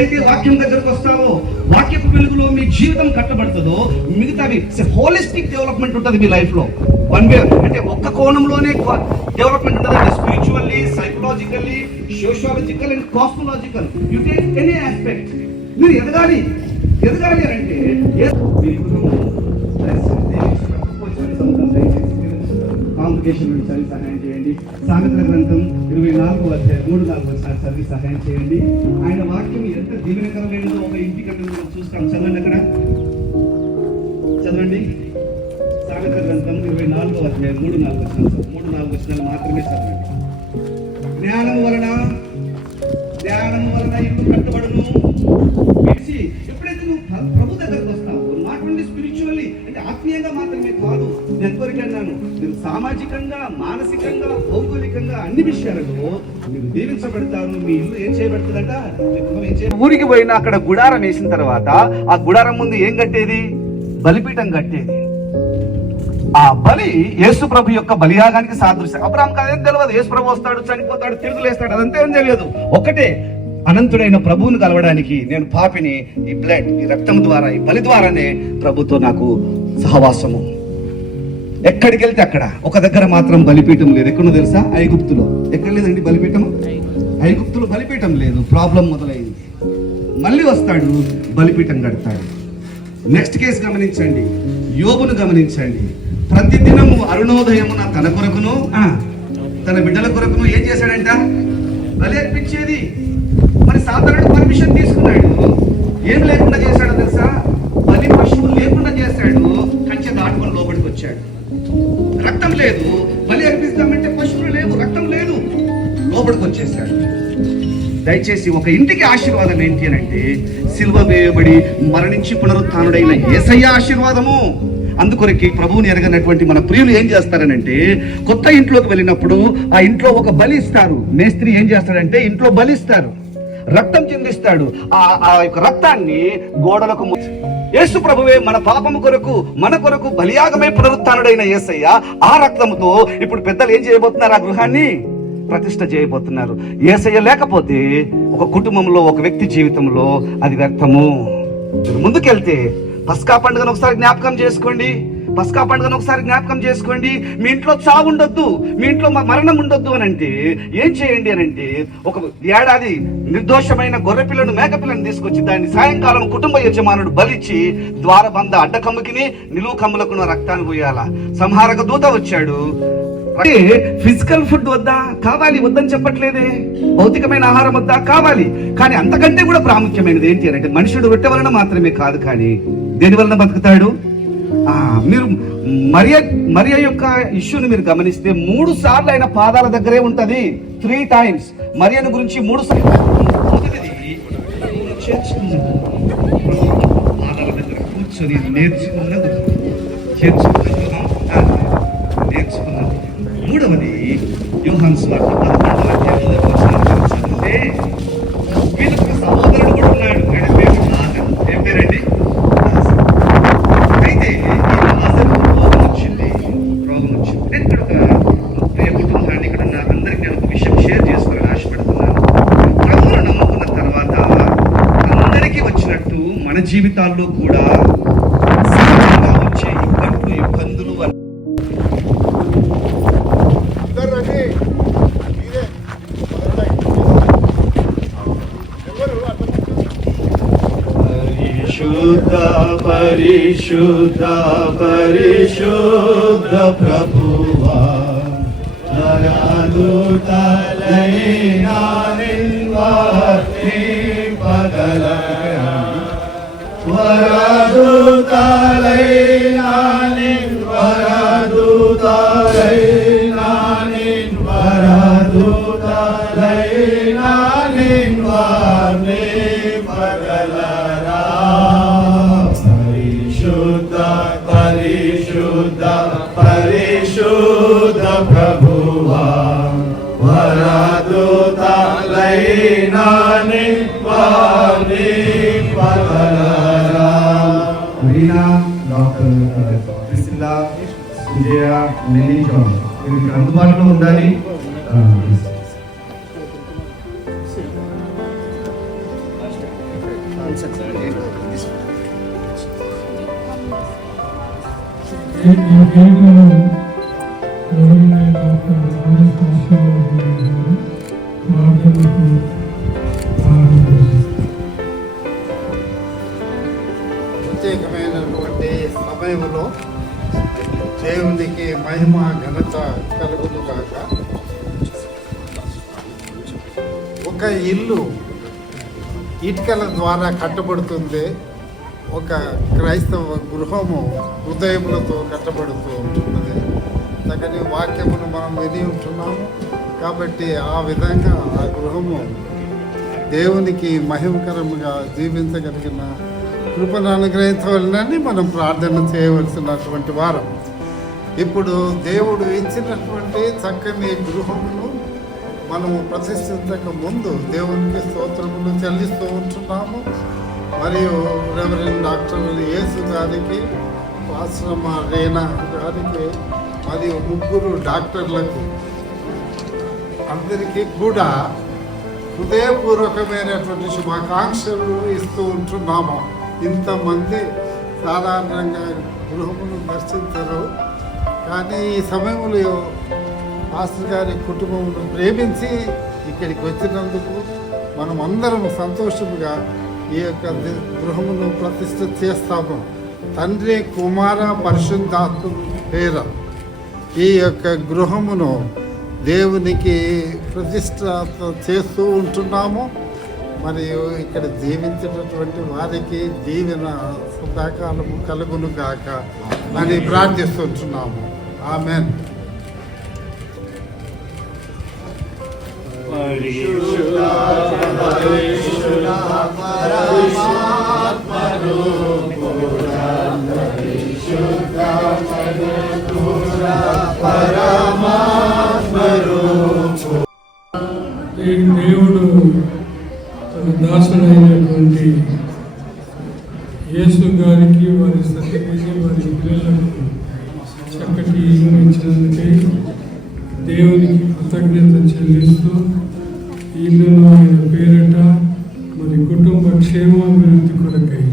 ఎప్పుడైతే వాక్యం దగ్గరకు వస్తావో, వాక్యపు వెలుగులో మీ జీవితం కట్టబడుతుందో, మిగతావి హోలిస్టిక్ డెవలప్మెంట్ ఉంటుంది మీ లైఫ్ లో. వన్ వే అంటే ఒక్క కోణంలోనే డెవలప్మెంట్ ఉంటుంది. Spiritually, psychologically, sociological and cosmological. You take any aspect. మీరు ఎదగాలి అంటే కాంప్లికేషన్ చదివి సహాయం చేయండి. సామెతల గ్రంథం 24వ అధ్యాయం 3-4 చదివి సహాయం చేయండి. ఆయన వాక్యం ఎంత దీవెనకరమైనదో ఒక ఇంటికి చూస్తాం. చదవండి, అక్కడ చదవండి. సామెతల గ్రంథం 24వ అధ్యాయం 3-4 వచనాలు మాత్రమే చదవండి. జ్ఞానము వలన ఇల్లు కట్టబడును. ఎప్పుడైతే నువ్వు ప్రభు దగ్గరకు వస్తావు, నాట్ ఓన్లీ స్పిరిచువల్లీ అంటే ఆత్మీయంగా మాత్రమే కాదు, నెట్వర్క్ అన్నాను, మీరు సామాజికంగా, మానసికంగా, భౌగోళికంగా అన్ని విషయాలలో మీరు దీవించబడతారు. మీ ఇల్లు ఏం చేయబడుతుందంట? ఊరికి పోయినా అక్కడ గుడారం వేసిన తర్వాత ఆ గుడారం ముందు ఏం కట్టేది? బలిపీఠం కట్టేది. ఆ బలి యేసు ప్రభు యొక్క బలియాగానికి సాదృశ్యం. అబ్రాహాం కాదేం తెలియదు. యేసు ప్రభు వస్తాడు, చనిపోతాడు, తిరుగులేస్తాడు, అదంతా ఏం తెలియదు. ఒక్కటే, అనంతుడైన ప్రభువును కలవడానికి నేను పాపిని, ఈ బ్లడ్, ఈ రక్తం ద్వారా, ఈ బలి ద్వారానే ప్రభుతో నాకు సహవాసము. ఎక్కడికి వెళ్తే అక్కడ ఒక దగ్గర మాత్రం బలిపీఠం లేదు. ఎక్కడో తెలుసా? ఐగుప్తులో. ఎక్కడ లేదండి బలిపీఠం? ఐగుప్తులో బలిపీఠం లేదు. ప్రాబ్లం మొదలైంది. మళ్ళీ వస్తాడు, బలిపీఠం కడతాడు. నెక్స్ట్ కేసు గమనించండి, యోబును గమనించండి. ప్రతిదినము అరుణోదయమున తన కొరకును తన బిడ్డల కొరకును ఏం చేశాడంట? బలి అర్పించేది. మరి సాధారణ పర్మిషన్ తీసుకున్నాడు, ఏం లేకుండా చేశాడో తెలుసా? బలి పశువులు లేకుండా చేశాడు. కంచె దాటుకొని లోపలికి వచ్చాడు. రక్తం లేదు, బలి అర్పిస్తామంటే పశువులు లేవు, రక్తం లేదు, లోపలికి వచ్చేసాడు. దయచేసి ఒక ఇంటికి ఆశీర్వాదం ఏంటి అని అంటే, సిలువ వేయబడి మరణించి పునరుత్థానుడైన యేసయ్య ఆశీర్వాదము. అందుకొరకి ప్రభువుని ఎరగనటువంటి మన ప్రియులు ఏం చేస్తారనంటే, కొత్త ఇంట్లోకి వెళ్ళినప్పుడు ఆ ఇంట్లో ఒక బలి ఇస్తారు. మేస్త్రి ఏం చేస్తాడంటే ఇంట్లో బలిస్తారు, రక్తం చిందిస్తాడు. ఆ యొక్క రక్తాన్ని గోడలకు యేసు ప్రభువే మన పాపము కొరకు, మన కొరకు బలియాగమే పునరుత్థానుడైన యేసయ్య. ఆ రక్తముతో ఇప్పుడు పెద్దలు ఏం చేయబోతున్నారు? ఆ గృహాన్ని ప్రతిష్ఠ చేయబోతున్నారు. యేసయ్య లేకపోతే ఒక కుటుంబంలో, ఒక వ్యక్తి జీవితంలో అది వ్యర్థము. ముందుకెళ్తే పస్కా పండుగను ఒకసారి జ్ఞాపకం చేసుకోండి. పస్కా పండుగను ఒకసారి జ్ఞాపకం చేసుకోండి. మీ ఇంట్లో చావు ఉండొద్దు, మీ ఇంట్లో మరణం ఉండొద్దు అని అంటే ఏం చేయండి అని అంటే, ఒక ఏడాది నిర్దోషమైన గొర్రెపిల్లను, మేకపిల్లను తీసుకొచ్చి దాన్ని సాయంకాలం కుటుంబ యజమానుడు బలిచ్చి ద్వారబంధ అడ్డకమ్ముకిని నిలువు కమ్ములకు రక్తాన్ని పోయాల. సంహారక దూత వచ్చాడు. ఫిజికల్ ఫుడ్ వద్దా? కావాలి, వద్దని చెప్పట్లేదే. భౌతికమైన ఆహారం వద్దా? కావాలి. కానీ అంతకంటే కూడా ప్రాముఖ్యమైనది ఏంటి అంటే, మనుషుడు రొట్టె వలన మాత్రమే కాదు, కానీ దేని వలన బతుకుతాడు? మీరు మరియ యొక్క ఇష్యూని మీరు గమనిస్తే 3 సార్లు ఆయన పాదాల దగ్గరే ఉంటది. 3 times మరియను గురించి 3 సార్లు. పాదాల దగ్గర కూర్చొని నేర్చుకున్నది. మూడవది యోహాను సువార్త 11వ అధ్యాయంలో చదివితే వీళ్ళకు సహోదరుడు కూడా ఉన్నాడు. ఆయన పేరు లాజరు. ఏం పేరండి? అయితే ఈ లాజరు రోగం వచ్చింది. నేను ఇక్కడ ఒక ప్రియ కుటుంబాన్ని, ఇక్కడ ఉన్న అందరికీ నేను ఒక విషయం షేర్ చేసుకోవాలని ఆశపడుతున్నాను. ప్రభువును నమ్ముకున్న తర్వాత అందరికీ వచ్చినట్టు మన జీవితాల్లో కూడా సహజంగా వచ్చే ఇబ్బందులు పరిశుద్ధ పరిశుద్ధ ప్రభువా, నరదూతలైనా నిన్వార్తి పగలరా, వరదూతలైనా వరదూతలైనా వరదూతలైనా నిన్వార్తి పగలరా. పరిశుద్ధ పరిశుద్ధ ప్రభువా, వరదూతలైనా నిన్వార్తి పగలరా. డాక్టర్ ప్రిసిల్లా, విజయ, నెల్లిజాన్ ఇక్కడ అందుబాటులో ఉండాలి. ప్రత్యేకమైనటువంటి సమయంలో దేవునికి మహిమ ఘనత కలుగును కాక. ఒక ఇల్లు ఇటుకల ద్వారా కట్టబడుతుంది, ఒక క్రైస్తవ గృహము హృదయములతో కట్టబడుతూ ఉంటున్నది. తగని వాక్యమును మనం విని ఉంటున్నాము కాబట్టి ఆ విధంగా ఆ గృహము దేవునికి మహిమకరముగా జీవించగలిగిన కృపను అనుగ్రహించవలనని మనం ప్రార్థన చేయవలసినటువంటి వారం. ఇప్పుడు దేవుడు ఇచ్చినటువంటి చక్కని గృహమును మనము ప్రతిష్ఠించక ముందు దేవునికి స్తోత్రములు చెల్లిస్తూ ఉంటున్నాము. మరియు రెవరెండ్ డాక్టర్ యేసు గారికి, ఆశ్రమ రేనా గారికి మరియు ముగ్గురు డాక్టర్లకు అందరికీ కూడా హృదయపూర్వకమైనటువంటి శుభాకాంక్షలు ఇస్తూ ఉంటున్నాము. ఇంతమంది సాధారణంగా గృహమును దర్శించరు, కానీ ఈ సమయంలో పాస్టర్ గారి కుటుంబమును ప్రేమించి ఇక్కడికి వచ్చినందుకు మనం అందరం సంతోషముగా ఈ యొక్క గృహమును ప్రతిష్ఠ చేస్తాము. తండ్రి, కుమార, పరిశుద్ధాత్మ పేర ఈ యొక్క గృహమును దేవునికి ప్రతిష్ఠ చేస్తూ ఉంటున్నాము. మరియు ఇక్కడ జీవించినటువంటి వారికి దీవెన సదాకాలము కలుగును గాక అని ప్రార్థిస్తుంటున్నాము. ఆమేన్. దేవుడు తన దాసుడైనటువంటి యేసు గారికి, వారి సతీకి, వారి పిల్లలకు చక్కటి ఇల్లు ఇచ్చినందుకై దేవునికి కృతజ్ఞత చెల్లిస్తూ ఇల్లును ఆయన పేరిట మరి కుటుంబ క్షేమాభివృద్ధి కొరకై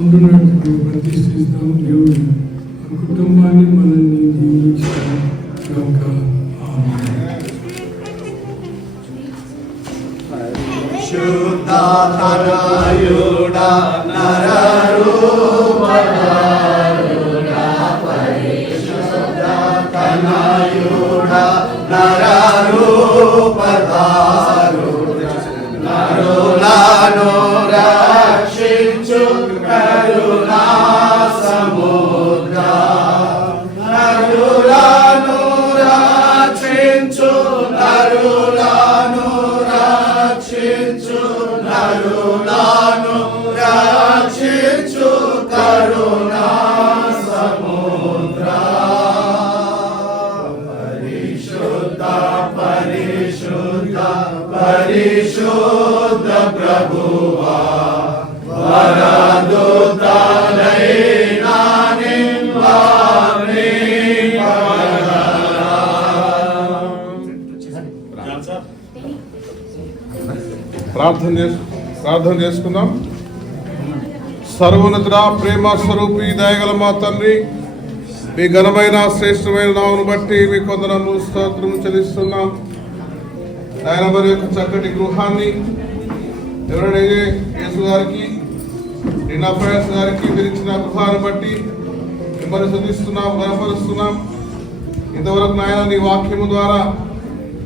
ఉంటున్నట్టు ప్రతిష్ఠిస్తాము. దేవుడు ఆ కుటుంబాన్ని మనల్ని దీవించాలి కనుక ఆమేన్. శుద్ధాతనయుడా నరరూపధారుడా పరిశుద్ధాతనయుడా నరరూపధారుడా నరులను రక్షించు కరుణా సముద్రా నరులను రక్షించు నరులను రక్షించు నరులను రక్షించు కరుణా సముద్రా పరిశుద్ధ పరిశుద్ధ పరిశుద్ధ ప్రభువా వరదూతలైనా నిన్వాని ప్రార్థన చేసుకుందాం. సర్వోన్నతుడా, ప్రేమ స్వరూపి, దయగల మా తండ్రి, మీ ఘనమైన శ్రేష్టమైన నామను బట్టి మీ కొందరము స్తోత్రం చెల్లిస్తున్నాం. ఆయన మరి యొక్క చక్కటి గృహాన్ని ఎవరైనా యేసు గారికి, రీనా ప్రయాస్ గారికి మీరు ఇచ్చిన గృహాన్ని బట్టి మిమ్మల్ని స్తుతిస్తున్నాం, బలపరుస్తున్నాం. ఇంతవరకు నాయన నీ వాక్యము ద్వారా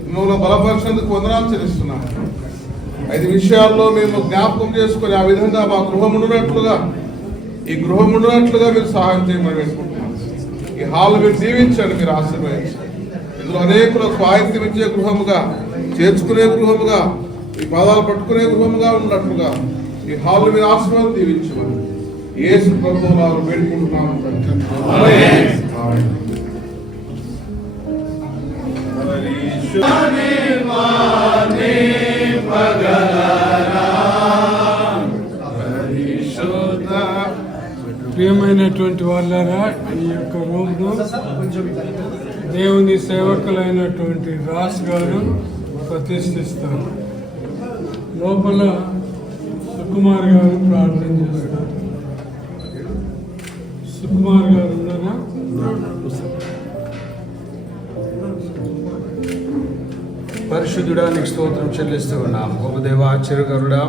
మిమ్మల్ని బలపరిచేందుకు వందనాలు చెల్లిస్తున్నాం. 5 విషయాల్లో మేము జ్ఞాపకం చేసుకొని ఆ విధంగా మా గృహం ఉండినట్లుగా మీరు సహాయం చేయమని వేసుకుంటున్నాం. ఈ హాల్ మీరు దీవించండి, మీరు ఆశీర్వదించండి. ఇందులో అనేకులకు ఆయుత్యం ఇచ్చే గృహముగా, చేర్చుకునే గృహముగా, ఈ పాదాలు పట్టుకునే గృహముగా ఉన్నట్లుగా ఈ హాల్ మీరు ఆశీర్వాదం దీవించమని యేసు ప్రభువును వేడుకుంటున్నాము. ప్రియమైనటువంటి వాళ్ళారా, ఈ యొక్క రూమ్ను దేవుని సేవకులైనటువంటి రాస్ గారు ప్రతిష్ఠిస్తారు. లోపల సుకుమార్ గారు ప్రార్థన చేస్తారు. సుకుమార్ గారు ఉన్నారా? పరిశుద్ధుడా నీకు స్తోత్రం చెల్లిస్తూ ఉన్నాం. గొప్ప దేవా చిరుగరుడా,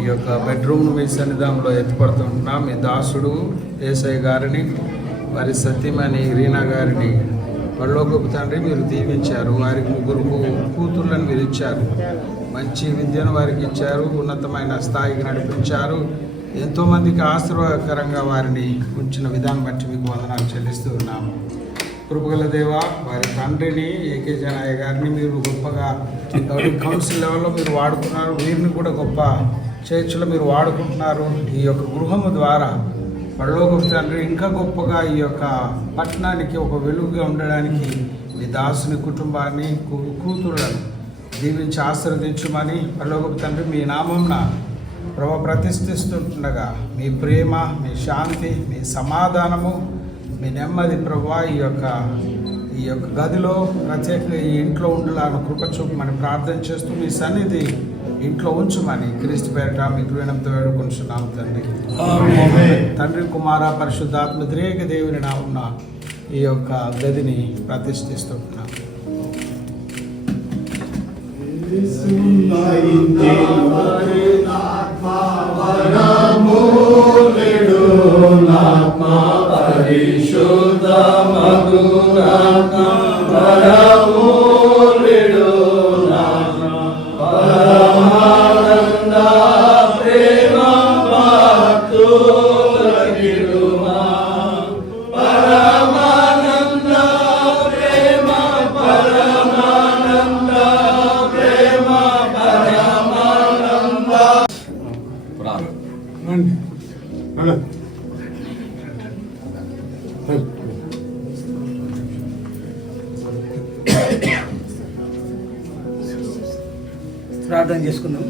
ఈ యొక్క బెడ్రూమ్ను మీ సన్నిధానంలో ఎత్తుపడుతుంటున్నాం. మీ దాసుడు ఏసయ్య గారిని, వారి సత్యమని రీనా గారిని పరలోకపు తండ్రి మీరు దీవించారు. వారికి 3 కూతుర్లను మీరు ఇచ్చారు. మంచి విద్యను వారికి ఇచ్చారు. ఉన్నతమైన స్థాయికి నడిపించారు. ఎంతోమందికి ఆశీర్వాదకరంగా వారిని ఉంచిన విధానం బట్టి మీకు వందనాలు చెల్లిస్తూ ఉన్నాము. కృపగల దేవ, వారి తండ్రిని ఏకే జనాయ గారిని మీరు గొప్పగా కౌన్సిల్ లెవెల్లో మీరు వాడుకున్నారు. వీరిని కూడా గొప్ప చర్చిలో మీరు వాడుకుంటున్నారు. ఈ యొక్క గృహము ద్వారా పరలోకపు తండ్రి ఇంకా గొప్పగా ఈ యొక్క పట్టణానికి ఒక వెలుగుగా ఉండడానికి మీ దాసుని కుటుంబాన్ని కూతురులను దీవించి ఆశీర్వదించమని పరలోకపు తండ్రి మీ నామంన ప్రతిష్ఠిస్తుండగా మీ ప్రేమ, మీ శాంతి, మీ సమాధానము, మీ నెమ్మది ప్రభా ఈ యొక్క గదిలో ప్రత్యేకంగా ఈ ఇంట్లో ఉండలాను కృప చూపమని ప్రార్థన చేస్తూ మీ సన్నిధి ఇంట్లో ఉంచుమని క్రీస్తు పేరట మీకు వినంతో వేడుకుంటున్నాం తండ్రి. తండ్రి, కుమార, పరిశుద్ధాత్మ త్రియేక దేవుని నామమున ఈ యొక్క గదిని ప్రతిష్ఠిస్తున్నాం. ప్రార్థన చేసుకుందాం.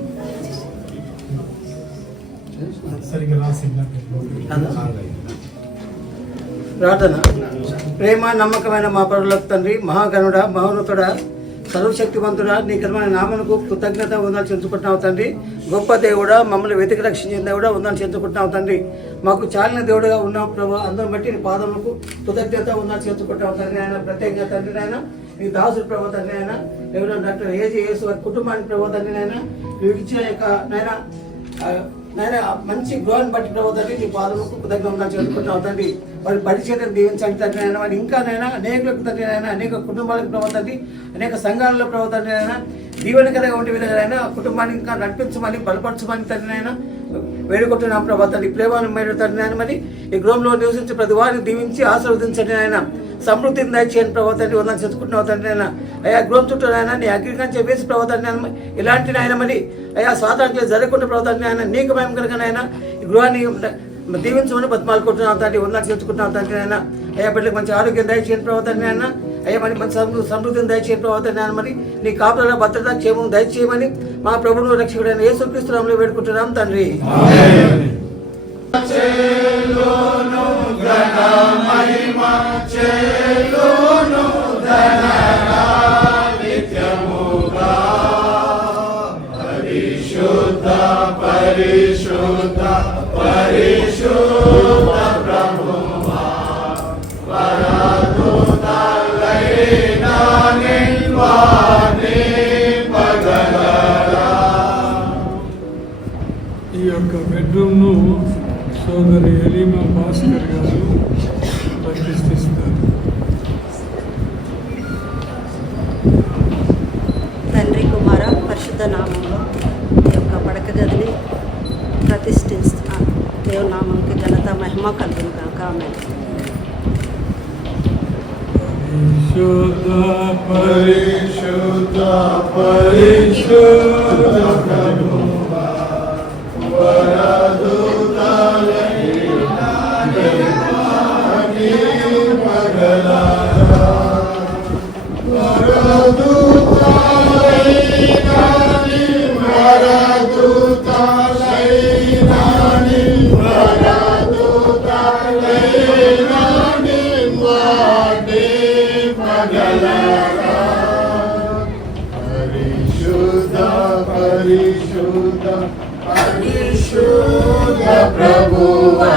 ప్రార్థన. ప్రేమ నమ్మకమైన మా పరులకు తండ్రి, మహాగణుడ, మహోన్నతుడ, సర్వశక్తివంతుడా, నీ ఘనమైన నామమునకు కృతజ్ఞత వందనాలు చెందుకుంటున్నావు తండ్రి. గొప్ప దేవుడా, మమ్మల్ని వెతికి రక్షించిన దేవుడా వందనాలు చెందుకుంటున్నావు తండ్రి. మాకు చాలిన దేవుడుగా ఉన్నావు ప్రభు. అందరం బట్టి నీ పాదములకు కృతజ్ఞత వందనాలు చెందుకుంటున్నావు తండ్రి. ఆయన ప్రత్యేకంగా తండ్రి ఆయన నీ దాసుడు ప్రభు తండ్రి ఆయన ఎవరో డాక్టర్ ఏజేఎస్ వారి కుటుంబానికి ప్రభు తండ్రి ఆయన నీకు ఇచ్చిన యొక్క నాయన మంచి గృహాన్ని బట్టి ప్రభు తండ్రి నీ పాదములకు కృతజ్ఞత చెందుకుంటున్నావు తండ్రి. వారి పరిచయం దీవించండి తండ్రి ఆయన. వారి ఇంకా నైనా అనేకులకు తండ్రి ఆయన, అనేక కుటుంబాలకు ప్రభు తండ్రి, అనేక సంఘాలలో ప్రభు తండ్రి ఆయన దీవెనకరంగా ఉండే విధంగా అయినా కుటుంబాన్ని ఇంకా నడిపించమని, బలపరచమని తండ్రి ఆయన వేడుకుంటున్నాం ప్రభు తండ్రి. ప్రేమను మేడు తండ్రి ఆయన మరి ఈ గృహంలో నివసించి ప్రతి వారిని దీవించి ఆశీర్వదించండి ఆయన. సమృద్ధిని దయచేయండి ప్రభు తండ్రి. వందనాలు చెందుకుంటున్నావు తండ్రి ఆయన. అయ్యా గృహం చుట్టూ ఆయన నీ అగ్రికల్చర్ వేసి ప్రభు తండ్రి ఆయన ఇలాంటి ఆయన మరి అయ్యా సాధారణ జరగకుండా ప్రభు తండ్రి ఆయన నీకు భయం కనుక ఆయన ఈ గృహాన్ని దీవించమని బతిమాలుకుంటున్నావు తండ్రి. వందనాలు చెందుకుంటున్నావు తండ్రి ఆయన. అయ్యా బిడ్డలకు మంచి ఆరోగ్యం దయచేయండి ప్రభు తండ్రి ఆయన. అయ్యా మరి మంచి సమృద్ధిని దయచేయండి ప్రభు తండ్రి ఆయన. మరి నీ కాపుల భద్రత క్షేమం దయచేయమని మా ప్రభువును రక్షకుడైన యేసుక్రీస్తు నామములో వేడుకుంటున్నాం తండ్రి. పరిశుద్ధ పరిశుద్ధ ప్రభువా, వరదూతలైన నిన్వాని పగలరా. ఈ యొక్క బెడ్రూమ్ను సోదరి ఎలీమా భాస్కర్ గారు ప్రతిష్ఠిస్తారు. తండ్రి, కుమార, పరిశుద్ధ నామంలో ఈ యొక్క పడక గదిని ప్రతిష్ఠిస్తున్న దేవుని నామంకి ఘనత మహిమ కలుగును కాక. ఆమేన్. పరిశుద్ధ పరిశుద్ధ ప్రభువా, వరదూతలైన నిన్వాని పగలరా. పరిశుద్ధ పరిశుద్ధ ప్రభువా,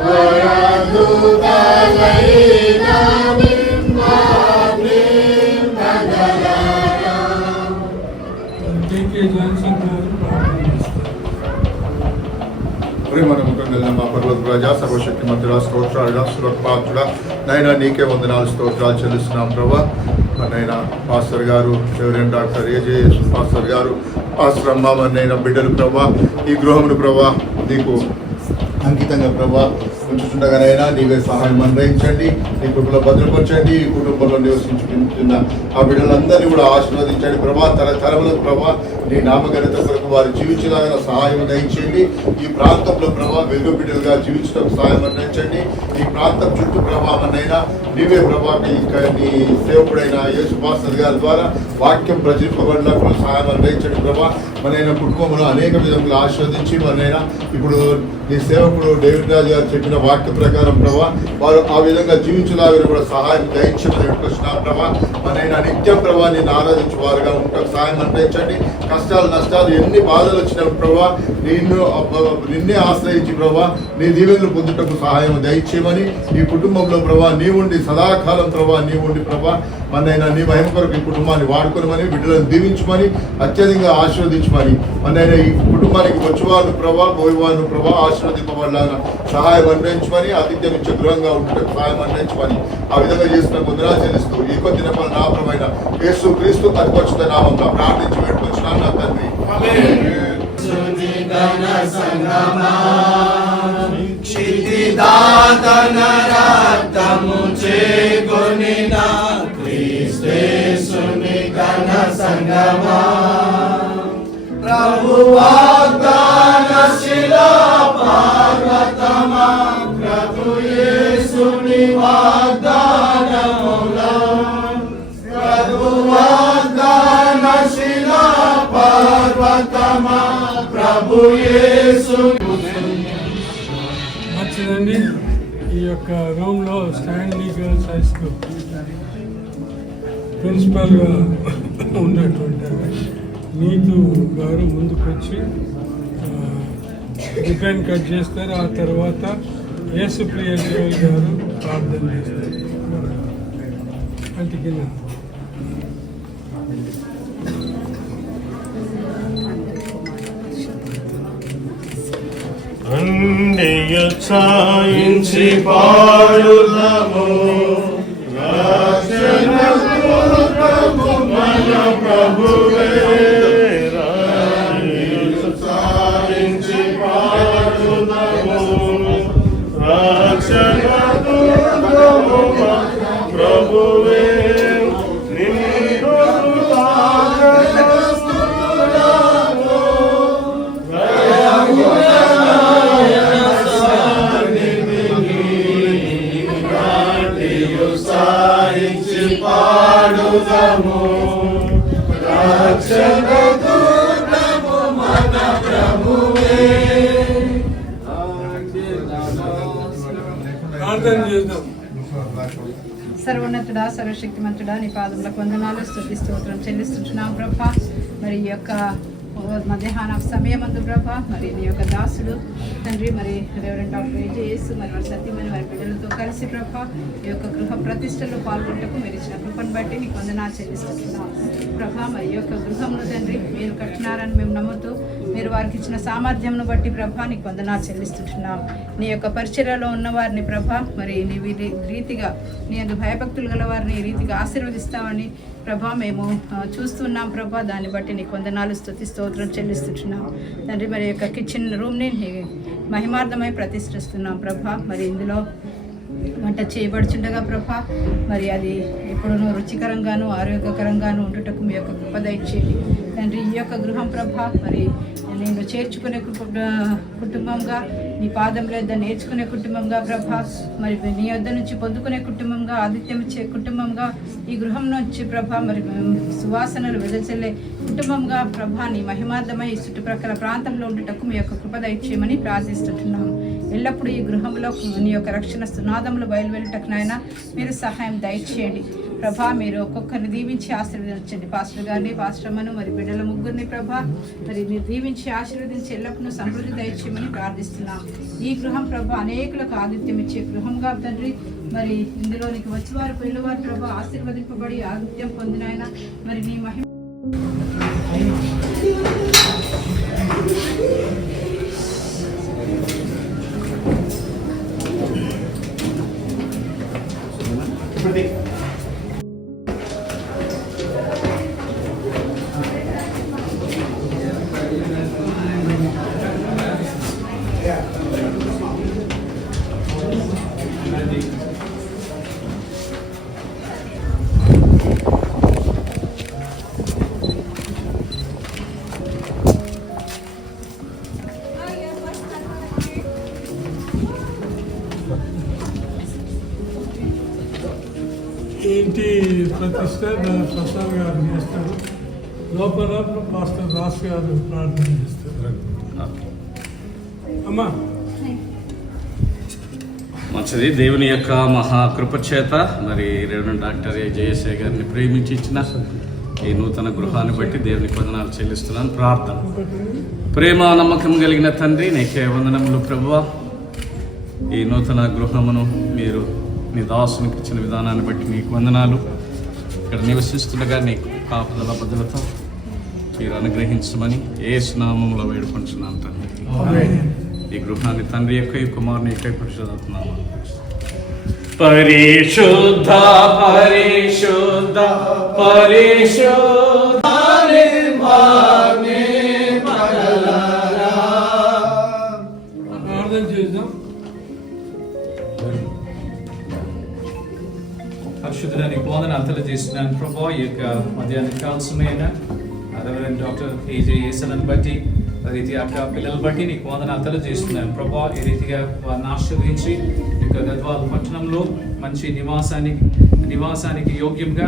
వరదూతలైన దూతలైన మిమ్మల్ని మగలారా. టీకే జాన్సన్ గారు ప్రార్థన చేస్తారు. ప్రేమనముకుంటున్న మా పర్వత రాజా, సర్వశక్తి మంత్రుల స్తోత్రాలు, సురపాత్రుడా నైనా నీకే వందనాలు స్తోత్రాలు చెల్లిస్తున్నాం ప్రభా. నైనా పాస్టర్ గారు, రెవరెండ్ డాక్టర్ ఏజేఎస్ పాస్టర్ గారు, పాస్టర్ అమ్మ నైనా బిడ్డలు ప్రభా, ఈ గృహమును ప్రభా నీకు అంకితంగా ప్రభా ఉంచుతుండగానైనా నీవే సహాయం అనుగ్రహించండి, నీ కుటుంబంలో భద్రపరచండి, ఈ కుటుంబంలో నివసించుకుంటున్న ఆ బిడ్డలందరినీ కూడా ఆశీర్వదించండి ప్రభా. తరతరములకు ప్రభా నీ నామఘనత కొరకు వారు జీవించలాగా సహాయం దయచేయండి. ఈ ప్రాంతంలో ప్రభా వెలుగు బిడ్డలుగా జీవించడం సహాయం అందించండి. ఈ ప్రాంతం చుట్టూ ప్రభావనైనా నీవే ప్రభా నీ సేవకుడైన యేసు పాస్టర్ గారి ద్వారా వాక్యం ప్రచురింపబడినప్పుడు సహాయం అందించండి ప్రభా. మనైనా కుటుంబంలో అనేక విధములు ఆస్వాదించి మనైనా ఇప్పుడు నీ సేవకుడు డేవిడ్ రాజు గారు చెప్పిన వాక్య ప్రకారం ప్రభా వారు ఆ విధంగా జీవించలాగా కూడా సహాయం దయచేయమని పెట్టుకొచ్చినాం ప్రభా. మనైనా నిత్యం ప్రభా నేను ఆరాధించే వారుగా ఉంటాం సహాయం అందించండి. కష్టాలు నష్టాలు ఎన్ని బాధలు వచ్చినప్పుడు ప్రభా నిన్నే ఆశ్రయించి ప్రభా నీ దీవెనలు పొందుటకు సహాయం దయచేయమని, ఈ కుటుంబంలో ప్రభా నీవుండి సదాకాలం ప్రభా నీవుండి ప్రభా మనైనా నీ మహిమ కొరకు ఈ కుటుంబాన్ని వాడుకోమని, బిడ్డలను దీవించమని, అత్యధికంగా ఆశీర్వదించమని, మనైనా ఈ కుటుంబానికి వచ్చేవారు ప్రభా పోయేవారు ప్రభా ఆశీర్వదింపబడలాగా సహాయం అందించమని, ఆతిథ్యం ఇచ్చే గృహంగా ఉంటే సహాయం అందించమని ఆ విధంగా చేసిన వందనాలు చెల్లిస్తూ ఈ కొద్ది నెపల నాపరమైన యేసు క్రీస్తు అతిపరిశుద్ధ నామంలో ప్రార్థించి వేడుకొచ్చున్నాను నా తండ్రి. క్షితిదాతన రక్తము చేకొనిన క్రీస్తేసుని ఘన సంగమా, ప్రభు వాగ్దాన శిలా పర్వతమా, ప్రభు యేసుని వాగ్దానములో, ప్రభు వాగ్దాన శిలా పర్వతమా, ప్రభు యేసు. మంచిదండి. ఈ యొక్క రూమ్లో స్టాన్లీ గర్ల్స్ హై స్కూల్ ప్రిన్సిపల్గా ఉన్నటువంటి నీతు గారు ముందుకొచ్చి రిబన్ కట్ చేస్తారు. ఆ తర్వాత యేసుప్రియ దేవి గారు ప్రార్థన చేస్తారు. అంటికి ఛాయించి పాడుదము మన ప్రభువే, ఛాయించి పాడుదము రక్షణ దుర్గము ప్రభువే, నిన్ను పాడుదము రక్షణ దుర్గము మన ప్రభువే. ప్రార్థన చేద్దాం. సర్వోన్నతుడా సర్వశక్తిమంతుడా నీ పాదములకు వందనాలు స్తుతి స్తోత్రం చెల్లిస్తున్నాం ప్రభా. మరి ఈ యొక్క మధ్యాహ్న సమయమందు ప్రభా మరి నీ యొక్క దాసుడు తండ్రి మరి రెవరెండ్ డాక్టర్ ఏజేఎస్ మరి వారి సత్యమని వారి బిడ్డలతో కలిసి ప్రభా ఈ యొక్క గృహ ప్రతిష్టలో పాల్గొనటకు మీరు ఇచ్చిన కృపను బట్టి నీకు వందనాలు చెల్లిస్తున్నాం ప్రభా. మరి ఈ యొక్క గృహంను తండ్రి మీరు కట్టినారని మేము నమ్ముతూ మీరు వారికి ఇచ్చిన సామర్థ్యంను బట్టి ప్రభా నీకు వందనాలు చెల్లిస్తున్నాం. నీ యొక్క పరిచర్యలో ఉన్న వారిని ప్రభా మరి నీవి రీతిగా నీ అందు భయభక్తులు గల వారిని ఈ రీతిగా ఆశీర్వదిస్తామని ప్రభా మేము చూస్తున్నాం ప్రభా. దాన్ని బట్టి నీకు వందనాలు స్తుతి స్తోత్రం చెల్లిస్తున్నాం తండ్రి. మరి యొక్క కిచెన్ రూమ్ని మహిమార్థమై ప్రతిష్ఠిస్తున్నాం ప్రభా. మరి ఇందులో వంట చేయబడుచుండగా ప్రభా మరి అది ఎప్పుడూ రుచికరంగాను ఆరోగ్యకరంగాను ఉండుటకు మీ యొక్క కృప దయచేయండి తండ్రి. ఈ యొక్క గృహం ప్రభా మరి నేను చేర్చుకునే కుటుంబంగా నీ పాదంలో యొద్ద నేర్చుకునే కుటుంబంగా ప్రభా మరి నీ యొద్ద నుంచి పొందుకునే కుటుంబంగా ఆతిథ్యం ఇచ్చే కుటుంబంగా ఈ గృహం నుంచి ప్రభా మరి సువాసనలు వెదజల్లే కుటుంబంగా ప్రభా నీ మహిమార్థమై ఈ చుట్టుప్రక్కల ప్రాంతంలో ఉండుటకు మీ యొక్క కృప దయచేయమని ప్రార్థిస్తున్నాము. ఎల్లప్పుడూ ఈ గృహంలో నీ యొక్క రక్షణ సునాదములు బయలువెళ్ళటకు నాయన మీరు సహాయం దయచేయండి ప్రభా మీరు ఒక్కొక్కరిని దీవించి ఆశీర్వదించండి. పాస్టర్ గారిని, పాస్టర్ అమ్మను, మరి బిడ్డల ముగ్గురిని ప్రభా మరి మీరు దీవించి ఆశీర్వదించి ఎల్లప్పుడూ సమృద్ధి దయచేయమని ప్రార్థిస్తున్నాం. ఈ గృహం ప్రభా అనేకులకు ఆతిథ్యం ఇచ్చే గృహంగా తండ్రి, మరి ఇందులోనికి వచ్చేవారు పిల్లవారు ప్రభా ఆశీర్వదింపబడి ఆతిథ్యం పొందిన ఆయన మరి నీ మహిమ ఇంటి ప్రతిష్ట ప్రసాద్ గారు చేస్తారు. లోపల పాస్టర్ రాస్ గారు ప్రార్థన చేస్తారు. అమ్మా మంచిది. దేవుని యొక్క మహాకృప చేత మరి రెవరెండ్ డాక్టర్ జేఎస్ఐ గారిని ప్రేమించి ఇచ్చిన ఈ నూతన గృహాన్ని బట్టి దేవునికి వందనాలు చెల్లిస్తున్నాను. ప్రార్థన. ప్రేమ నమ్మకం కలిగిన తండ్రి, నీకే వందనములు ప్రభువా. ఈ నూతన గృహమును మీరు నీ దాసునికి ఇచ్చిన విధానాన్ని బట్టి నీకు వందనాలు. ఇక్కడ నివసిస్తుండగా నీకు కాపుదల భద్రత మీరు అనుగ్రహించమని యేసు నామములో వేడుకుంటున్నాను తండ్రి. ఈ గృహాన్ని తండ్రి యొక్క ఈ కుమారుని యొక్క పరిశుద్ధాత్మ పరిశుద్ధ పరిశుద్ధ పరిశుద్ధ ప్రార్థన చేద్దాం. పరిశుద్ధుడానికి వందనాలు తెలియజేస్తున్నాను ప్రభా. ఈ యొక్క మధ్యాహ్న కాల సమయాన రెవరెండ్ డాక్టర్ ఏజే యేసనని బట్టి రీతి యొక్క పిల్లలు బట్టి నీకు వందనాలు తెలియజేస్తున్నాను ప్రభా. ఈ రీతిగా వారిని ఆశీర్వదించి ఈ యొక్క గద్వాల పట్టణంలో మంచి నివాసానికి యోగ్యంగా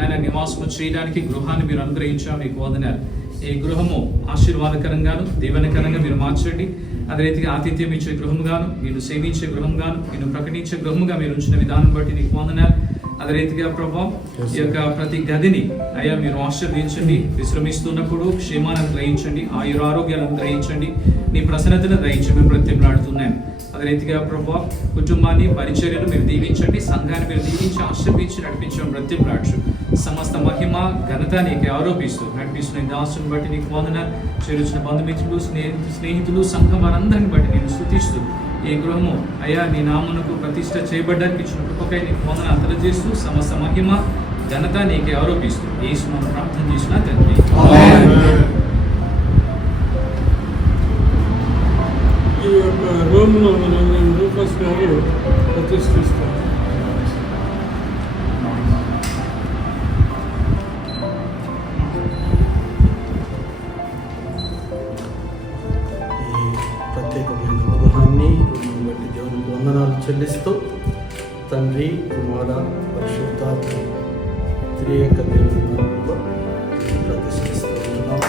ఆయన నివాసం చేయడానికి గృహాన్ని మీరు అనుగ్రహించాము. నీకు వందనాలు. ఈ గృహము ఆశీర్వాదకరంగాను దీవెనకరంగా మీరు మార్చండి. అదే రీతిగా ఆతిథ్యం ఇచ్చే గృహంగాను, నేను సేవించే గృహంగాను, నేను ప్రకటించే గృహంగా మీరు ఉంచిన విధానం బట్టి నీకు వందనాలు. అదే రీతిగా ప్రభా ఈ యొక్క ప్రతి గదిని అయ్యా మీరు ఆశీర్వదించండి. విశ్రమిస్తున్నప్పుడు క్షేమాన్ని గ్రహించండి, ఆరోగ్యాలను గ్రహించండి, నీ ప్రసన్నతను గ్రహించమని బ్రతిమలాడుతున్నాను. అదే రీతిగా ప్రభా కుటుంబాన్ని పరిచర్యను మీరు దీవించండి, సంఘాన్ని మీరు దీవించి ఆశీర్వించి నడిపించమని బ్రతిమలాడచ్చు. సమస్త మహిమ ఘనత నీకు ఆరోపిస్తూ నడిపిస్తున్న దాసుని బట్టి నీకు వందనాలు. చేరుచిన బంధుమిత్రులు, స్నేహితులు, సంఘం వారందరిని బట్టి నేను స్తుతిస్తూ ఈ గృహము అయ్యా నీ నామమునకు ప్రతిష్ట చేయబడ్డానికి ఇచ్చిన కృపకై నీకు వందనాలు తెలియజేస్తూ సమస్త మహిమ ఘనత నీకే ఆరోపిస్తూ యేసు నామమున ప్రార్థన చేసిన తండ్రి. ఈ యొక్క రూమ్లో మనం రూపస్ గారు ప్రతిష్ఠిస్తారు. వందనాలు చెల్లిస్తూ తండ్రి, కుమార, పరిశుద్ధాత్మ త్రియేక దేవుని నామములో ప్రతిష్ఠిస్తున్నాం.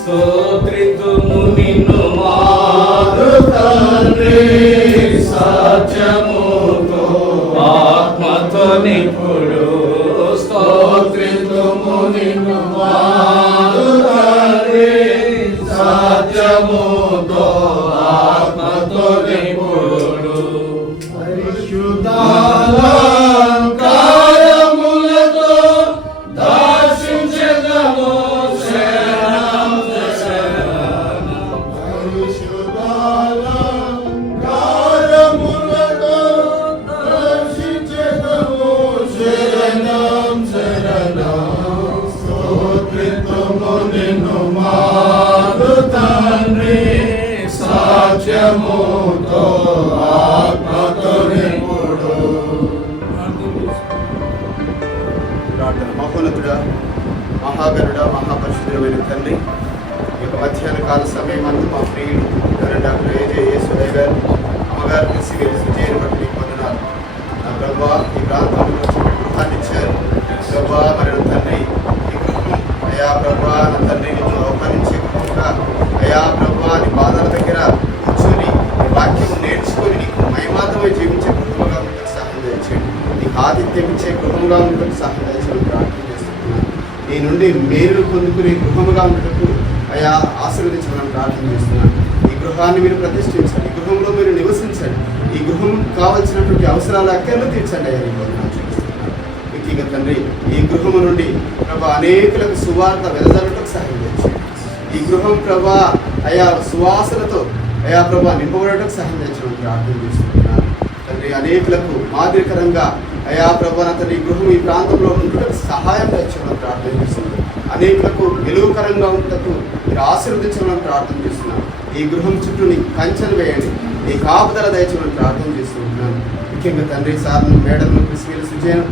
స్తోత్రితుము నిన్ను మారు తండ్రి, సత్యముతో ఆత్మతో నిపుడు. స్తోత్రితుము నిన్ను మారు తండ్రి, సత్యముతో ఆత్మతో నిపుడు. పరిశుద్ధాలంకారములతో దర్శించెదము శరణం శరణం. పరిశుద్ధాలంకారములతో దర్శించెదము శరణం శరణం. స్తోత్రితుము నిన్ను మారు తండ్రి, సత్యముతో ఆత్మతో నిపుడు. ప్రార్థన. మహోన్నతుడా, మహాగణుడా, మహాపరిశుద్ధుడైన తండ్రి, ఈ యొక్క మధ్యాహ్న కాల సమయం అందు మా ప్రియుడు రెవరెండ్ డాక్టర్ ఏజే యేసయ్య గారు అమ్మగారు కలిసి చేయని బట్టి నీకు వందనాలు. నా ప్రభా ఈ ప్రాంతంలో గృహాన్ని ఇచ్చారు ప్రభా. మరి తండ్రి ఈ గృహం అయా ప్రభా నా తండ్రి నిన్ను ఆహ్వానించే గృహంగా అయా ప్రభా నీ పాదాల దగ్గర కూర్చొని నీ వాక్యం నేర్చుకొని నీకు మహిమాతమై జీవించే గృహంగా మీకు సహాయం నీకు ఆతిథ్యం ఇచ్చే గృహంగా ఉండటకు సహాయం దయచేయమని ప్రార్థన చేస్తున్నాను. నీ నుండి మేలు పొందుకునే గృహముగా ఉండటకు అయా ఆశీర్వదించమని ప్రార్థన చేస్తున్నాను. ఈ గృహాన్ని మీరు ప్రతిష్ఠించండి, ఈ గృహంలో మీరు నివసించండి, ఈ గృహం కావలసినటువంటి అవసరాల అక్కర్లు తీర్చండి అయ్యా. నీ వందనాలు చెల్లిస్తున్నాను. ముఖ్యంగా తండ్రి, ఈ గృహము నుండి ప్రభా అనేకులకు సువార్త వెదజల్లటకు సహాయం చేయండి. ఈ గృహం ప్రభా అయా సువాసనతో అయా ప్రభా నింపబడటకు సహాయం తెచ్చమని ప్రార్థన చేస్తున్నాను తండ్రి. అనేకులకు మాదిరికరంగా అయా ప్రభా తండ్రి ఈ గృహం ఈ ప్రాంతంలో ఉండటకు సహాయం తెచ్చమని ప్రార్థన చేస్తున్నాను. అనేకులకు వెలుగుకరంగా ఉండటకు మీరు ఆశీర్వదించమని ప్రార్థన చేస్తున్నాను. ఈ గృహం చుట్టూ నీ కంచెను వేయండి, నీ కాపుదల దయచమని ప్రార్థన చేస్తున్నాను. ముఖ్యంగా తండ్రి సార్ను మేడలను క్రిస్మీలు సుజయను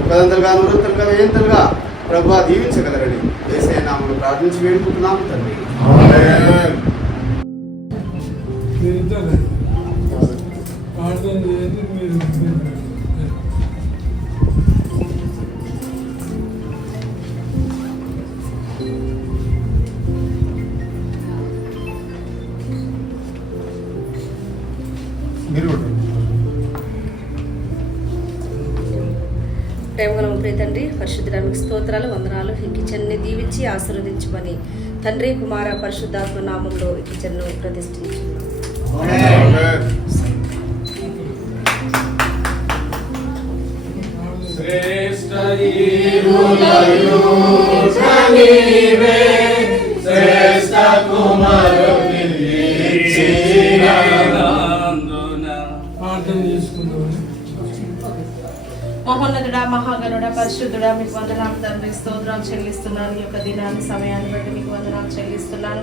ఉపదంతలుగా నూరంతలుగా వేయంతలుగా ప్రభా దీవించగలరని యేసయ్య నామములో ప్రార్థించి వేడుకుంటున్నాము తండ్రి. ప్రార్థన చేయండి. మీరు ప్రేమగల ప్రియ తండ్రి, పరిశుద్ధుడానికి స్తోత్రాలు, వందనాలు. ఈ కిచెన్ని దీవించి ఆశీర్వదించమని తండ్రి, కుమార, పరిశుద్ధాత్మ నామంలో ఈ కిచెన్ను ప్రతిష్ఠించున్నాం. ప్రార్థన చేసుకుందాం. మహోన్నతుడా, మహాగణుడా, పరిశుద్ధుడా, మీకు వందనాలు తండ్రి, స్తోత్రాలు చెల్లిస్తున్నాను. ఈ యొక్క దినాన్ని సమయాన్ని బట్టి మీకు వందనాలు చెల్లిస్తున్నాను.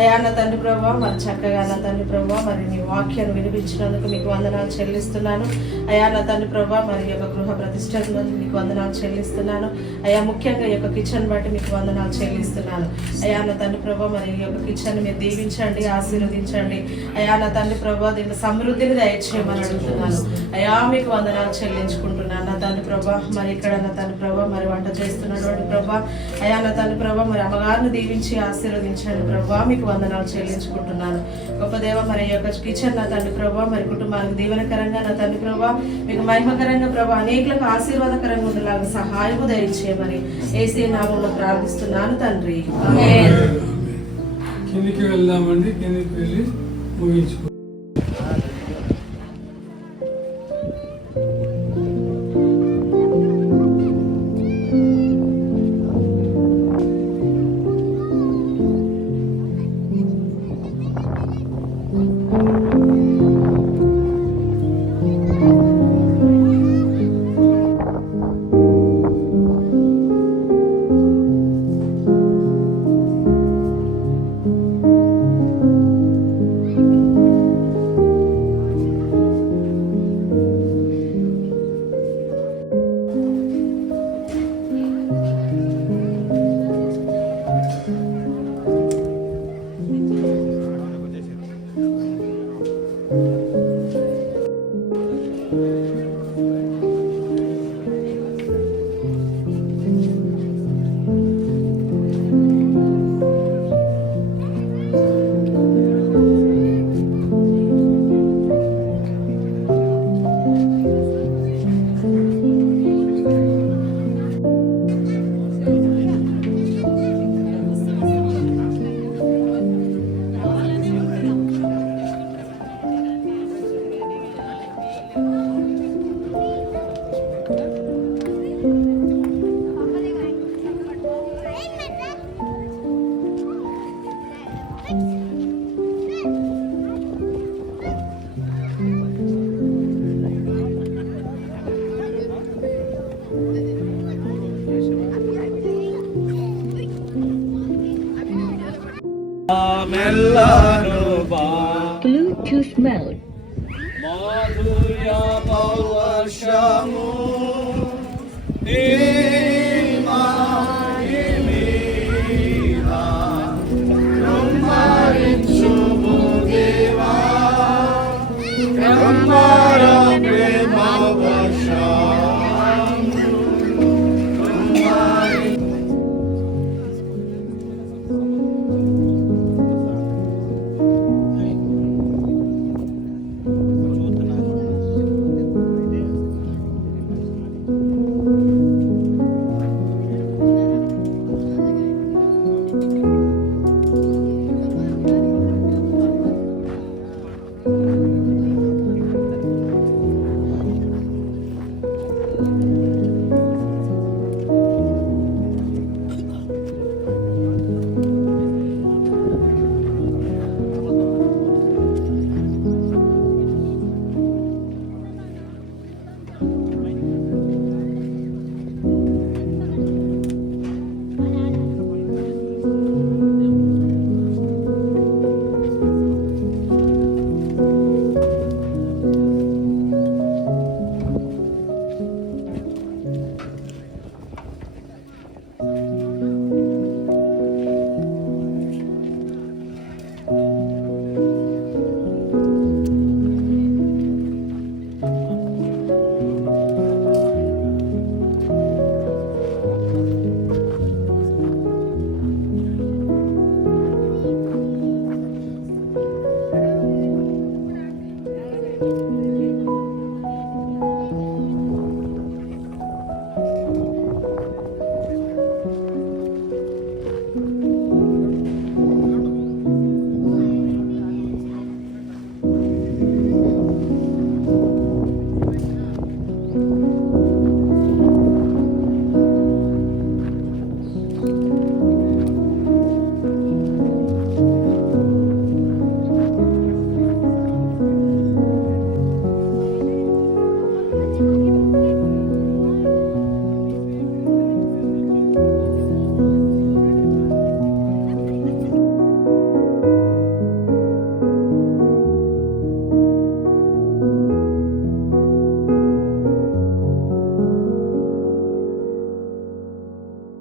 అయా నా తండ్రి ప్రభావ, మరి చక్కగా నా తండ్రి ప్రభావ మరి నీ వాక్యాన్ని వినిపించినందుకు మీకు వందనాలు చెల్లిస్తున్నాను. అయా నా తండ్రి ప్రభావ మరి ఈ యొక్క గృహ ప్రతిష్టను మీకు వందనాలు చెల్లిస్తున్నాను. అయా ముఖ్యంగా ఈ యొక్క కిచెన్ బట్టి మీకు వందనాలు చెల్లిస్తున్నాను. అయా నా తండ్రి ప్రభావ మరి ఈ యొక్క కిచెన్ మీరు దీవించండి, ఆశీర్వదించండి. అయా నా తండ్రి ప్రభావ దీని సమృద్ధిని దయచేయమని అడుగుతున్నాను. అయా మీకు వందనాలు చెల్లించుకుంటున్నాను నా తండ్రి ప్రభా. మరి ఇక్కడ నా తండ్రి ప్రభా మరి వంట చేస్తున్నటువంటి ప్రభా, అయా నా తండ్రి ప్రభా మరి అమ్మగారిని దీవించి ఆశీర్వదించండి ప్రభా. మీకు వందనాలు చెల్లించుకుంటున్నాను. గొప్ప దేవ మరి ఈ యొక్క కిచెన్ నా తండ్రి ప్రభా మరి కుటుంబానికి దీవెనకరంగా నా తండ్రి ప్రభా, మీకు మహిమకరంగా ప్రభా, అనేకులకు ఆశీర్వాదకరంగా ఉండేలాగా సహాయము దయచేయమని యేసయ్య నామములో ప్రార్థిస్తున్నాను తండ్రి. కిందికి వెళ్దామండి. కిందికి వెళ్ళి ముగించుకో. Bluetooth mode. you.